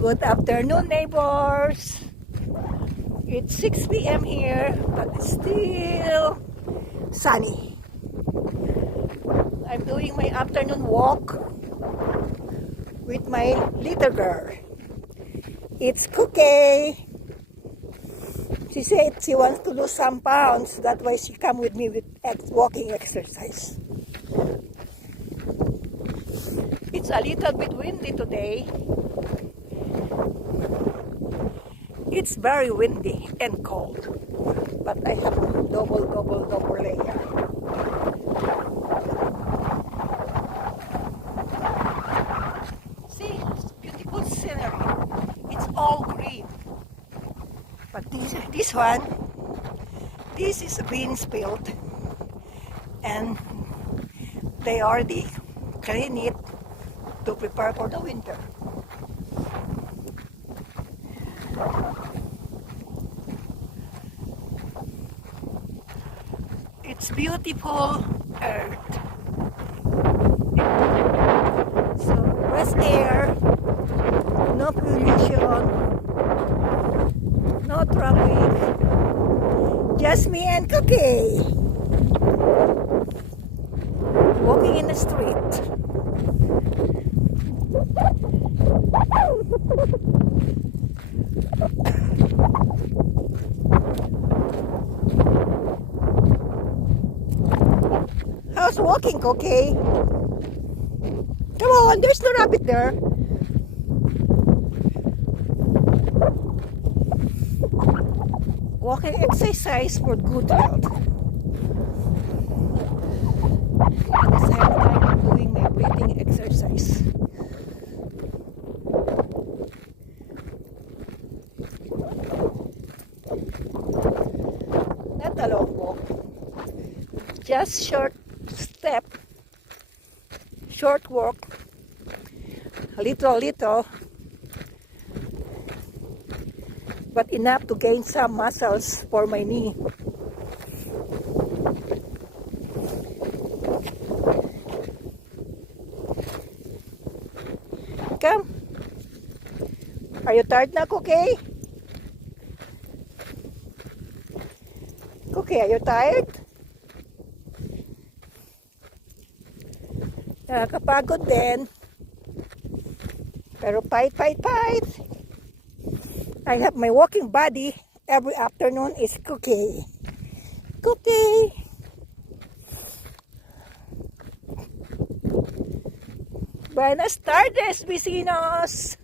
Good afternoon, neighbors. It's 6 p.m. here, but it's still sunny. I'm doing my afternoon walk with my little girl. It's Cookie. She said she wants to lose some pounds. That's why she come with me with walking exercise. It's a little bit windy today. It's very windy and cold, but I have double layer. See, it's beautiful scenery. It's all green. But this one, this is beans field, and they already clean it to prepare for the winter. It's beautiful earth. So fresh air, no pollution, no traffic, just me and Cookie walking in the street. How's walking, Cookie? Come on, there's no rabbit there. Walking exercise for good health. At the same time, I'm doing my breathing exercise. Not a long walk. Just short step, short walk, little, but enough to gain some muscles for my knee. Come. Are you tired now, Cookie? Cookie, are you tired? Nakakapagod din. Pero fight. I have my walking buddy every afternoon is Cookie. Cookie! Buenas tardes, vecinos!